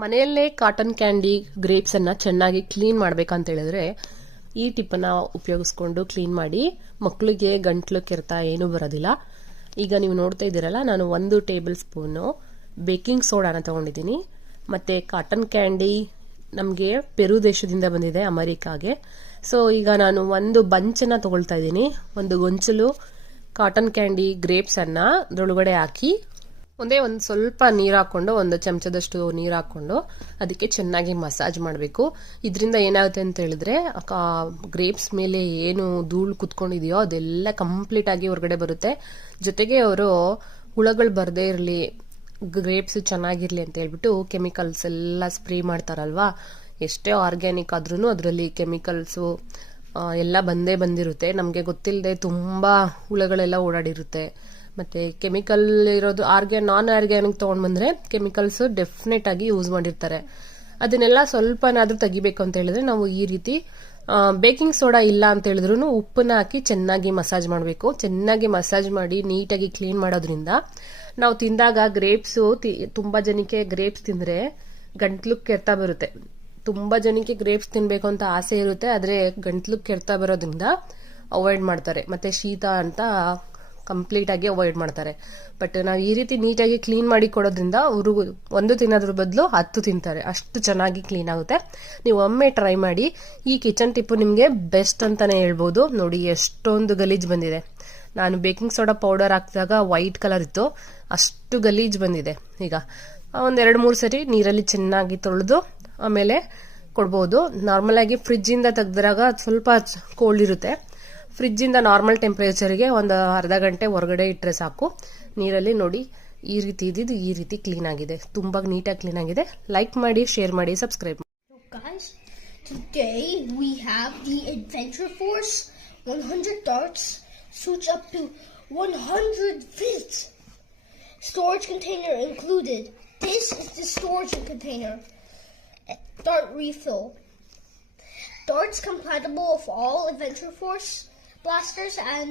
ಮನೆಯಲ್ಲೇ cotton candy ಗ್ರೇಪ್ಸನ್ನು ಚೆನ್ನಾಗಿ clean ಮಾಡಬೇಕಂತ ಹೇಳಿದ್ರೆ ಈ ಟಿಪ್ಪನ್ನು ಉಪಯೋಗಿಸ್ಕೊಂಡು ಕ್ಲೀನ್ ಮಾಡಿ ಮಕ್ಕಳಿಗೆ ಗಂಟ್ಲು ಕೆರೆತ ಏನೂ ಬರೋದಿಲ್ಲ. ಈಗ ನೀವು ನೋಡ್ತಾ ಇದ್ದೀರಲ್ಲ, ನಾನು 1 ಟೇಬಲ್ ಸ್ಪೂನು ಬೇಕಿಂಗ್ ಸೋಡಾನ ತಗೊಂಡಿದ್ದೀನಿ. ಮತ್ತು ಕಾಟನ್ ಕ್ಯಾಂಡಿ ನಮಗೆ ಪೆರು ದೇಶದಿಂದ ಬಂದಿದೆ, ಅಮೆರಿಕಾಗೆ. ಸೊ ಈಗ ನಾನು ಒಂದು ಬಂಚನ್ನು ತಗೊಳ್ತಾ ಇದ್ದೀನಿ. ಒಂದು ಗೊಂಚಲು ಕಾಟನ್ ಕ್ಯಾಂಡಿ ಗ್ರೇಪ್ಸನ್ನು ಅದರೊಳಗಡೆ ಹಾಕಿ ಒಂದು ಸ್ವಲ್ಪ ನೀರು ಹಾಕ್ಕೊಂಡು, ಒಂದು ಚಮಚದಷ್ಟು ನೀರು ಹಾಕ್ಕೊಂಡು ಅದಕ್ಕೆ ಚೆನ್ನಾಗಿ ಮಸಾಜ್ ಮಾಡಬೇಕು. ಇದರಿಂದ ಏನಾಗುತ್ತೆ ಅಂತ ಹೇಳಿದ್ರೆ ಗ್ರೇಪ್ಸ್ ಮೇಲೆ ಏನು ಧೂಳು ಕುತ್ಕೊಂಡಿದೆಯೋ ಅದೆಲ್ಲ ಕಂಪ್ಲೀಟ್ ಆಗಿ ಹೊರಗಡೆ ಬರುತ್ತೆ. ಜೊತೆಗೆ ಅವರು ಹುಳಗಳು ಬರದೇ ಇರಲಿ, ಗ್ರೇಪ್ಸ್ ಚೆನ್ನಾಗಿರ್ಲಿ ಅಂತ ಹೇಳ್ಬಿಟ್ಟು ಕೆಮಿಕಲ್ಸ್ ಎಲ್ಲ ಸ್ಪ್ರೇ ಮಾಡ್ತಾರಲ್ವಾ. ಎಷ್ಟೇ ಆರ್ಗ್ಯಾನಿಕ್ ಆದ್ರೂ ಅದರಲ್ಲಿ ಕೆಮಿಕಲ್ಸು ಎಲ್ಲ ಬಂದಿರುತ್ತೆ. ನಮಗೆ ಗೊತ್ತಿಲ್ಲದೆ ತುಂಬ ಹುಳಗಳೆಲ್ಲ ಓಡಾಡಿರುತ್ತೆ. ಮತ್ತು ಕೆಮಿಕಲ್ ಇರೋದು ನಾನ್ ಆರ್ಗ್ಯಾನಿಕ್ ತೊಗೊಂಡು ಬಂದರೆ ಕೆಮಿಕಲ್ಸ್ ಡೆಫಿನೆಟ್ ಆಗಿ ಯೂಸ್ ಮಾಡಿರ್ತಾರೆ. ಅದನ್ನೆಲ್ಲ ಸ್ವಲ್ಪನಾದ್ರೂ ತೆಗಿಬೇಕು ಅಂತ ಹೇಳಿದ್ರೆ ನಾವು ಈ ರೀತಿ ಬೇಕಿಂಗ್ ಸೋಡಾ ಇಲ್ಲ ಅಂತ ಹೇಳಿದ್ರು ಉಪ್ಪನ್ನ ಹಾಕಿ ಚೆನ್ನಾಗಿ ಮಸಾಜ್ ಮಾಡಬೇಕು. ಚೆನ್ನಾಗಿ ಮಸಾಜ್ ಮಾಡಿ ನೀಟಾಗಿ ಕ್ಲೀನ್ ಮಾಡೋದ್ರಿಂದ ನಾವು ತಿಂದಾಗ ಗ್ರೇಪ್ಸು ತುಂಬ ಜನಕ್ಕೆ ಗ್ರೇಪ್ಸ್ ತಿಂದರೆ ಗಂಟ್ಲು ಕೆರೆತ ಬರುತ್ತೆ. ತುಂಬ ಜನಕ್ಕೆ ಗ್ರೇಪ್ಸ್ ತಿನ್ನಬೇಕು ಅಂತ ಆಸೆ ಇರುತ್ತೆ, ಆದರೆ ಗಂಟ್ಲು ಕೆರೆತ ಬರೋದ್ರಿಂದ ಅವಾಯ್ಡ್ ಮಾಡ್ತಾರೆ. ಮತ್ತು ಶೀತ ಅಂತ ಕಂಪ್ಲೀಟ್ ಆಗಿ ಅವಾಯ್ಡ್ ಮಾಡ್ತಾರೆ. ಬಟ್ ನಾವು ಈ ರೀತಿ ನೀಟಾಗಿ ಕ್ಲೀನ್ ಮಾಡಿ ಕೊಡೋದ್ರಿಂದ ಅವರು 1 ತಿನ್ನೋದ್ರ ಬದಲು 10 ತಿಂತಾರೆ. ಅಷ್ಟು ಚೆನ್ನಾಗಿ ಕ್ಲೀನ್ ಆಗುತ್ತೆ. ನೀವು ಒಮ್ಮೆ ಟ್ರೈ ಮಾಡಿ. ಈ ಕಿಚನ್ ಟಿಪ್ಪು ನಿಮಗೆ ಬೆಸ್ಟ್ ಅಂತಾನೆ ಹೇಳ್ಬೋದು. ನೋಡಿ ಎಷ್ಟೊಂದು ಗಲೀಜು ಬಂದಿದೆ. ನಾನು ಬೇಕಿಂಗ್ ಸೋಡಾ ಪೌಡರ್ ಹಾಕಿದಾಗ ವೈಟ್ ಕಲರ್ ಇತ್ತು, ಅಷ್ಟು ಗಲೀಜು ಬಂದಿದೆ. ಈಗ ಒಂದು 2-3 ಸರಿ ನೀರಲ್ಲಿ ಚೆನ್ನಾಗಿ ತೊಳೆದು ಆಮೇಲೆ ಕೊಡ್ಬೋದು. ನಾರ್ಮಲಾಗಿ ಫ್ರಿಜ್ಜಿಂದ ತೆಗೆದಾಗ ಸ್ವಲ್ಪ ಕೋಲ್ಡ್ ಇರುತ್ತೆ. ಫ್ರಿಜ್ಜಿಂದ ನಾರ್ಮಲ್ ಟೆಂಪ್ರೇಚರ್ಗೆ ಒಂದು ಅರ್ಧ ಗಂಟೆ ಹೊರಗಡೆ ಇಟ್ಟರೆ ಸಾಕು. ನೀರಲ್ಲಿ ನೋಡಿ ಈ ರೀತಿ ಇದ್ದಿದ್ದು ಈ ರೀತಿ ಕ್ಲೀನ್ ಆಗಿದೆ, ತುಂಬ ನೀಟಾಗಿ ಕ್ಲೀನ್ ಆಗಿದೆ. ಲೈಕ್ ಮಾಡಿ, ಶೇರ್ ಮಾಡಿ, ಸಬ್ಸ್ಕ್ರೈಬ್ ಮಾಡಿ. Guys, today we have the Adventure Force 100 darts, shoots up to 100 feet. Storage container included. This is the storage container. Dart refill. Darts compatible with all Adventure Force blasters and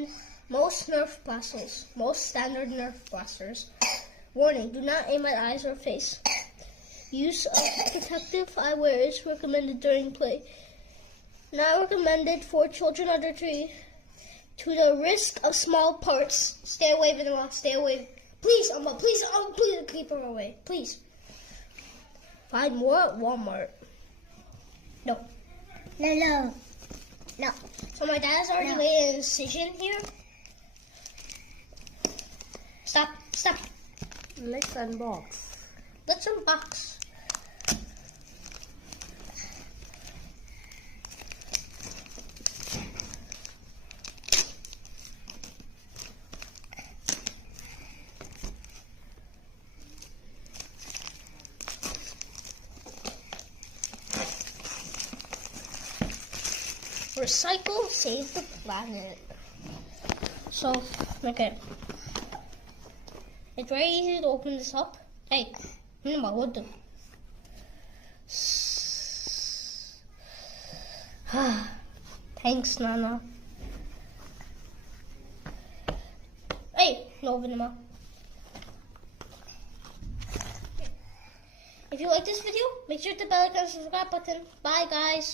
most Nerf blasters. Most standard Nerf blasters. Warning, do not aim at eyes or face. Use of protective eyewear is recommended during play. Not recommended for children under 3 to the risk of small parts. Stay away, Vanilla. Stay away. Please, Amma, please keep her away. Please. Find more at Walmart. No. No. So my dad has already made an incision here. Stop. Let's unbox. Let's unbox. Recycle, save the planet. So, okay. It's very easy to open this up. Hey, what the? Thanks, Nana. Hey, no, Vanilla. If you like this video, make sure to bell icon and subscribe button. Bye, guys.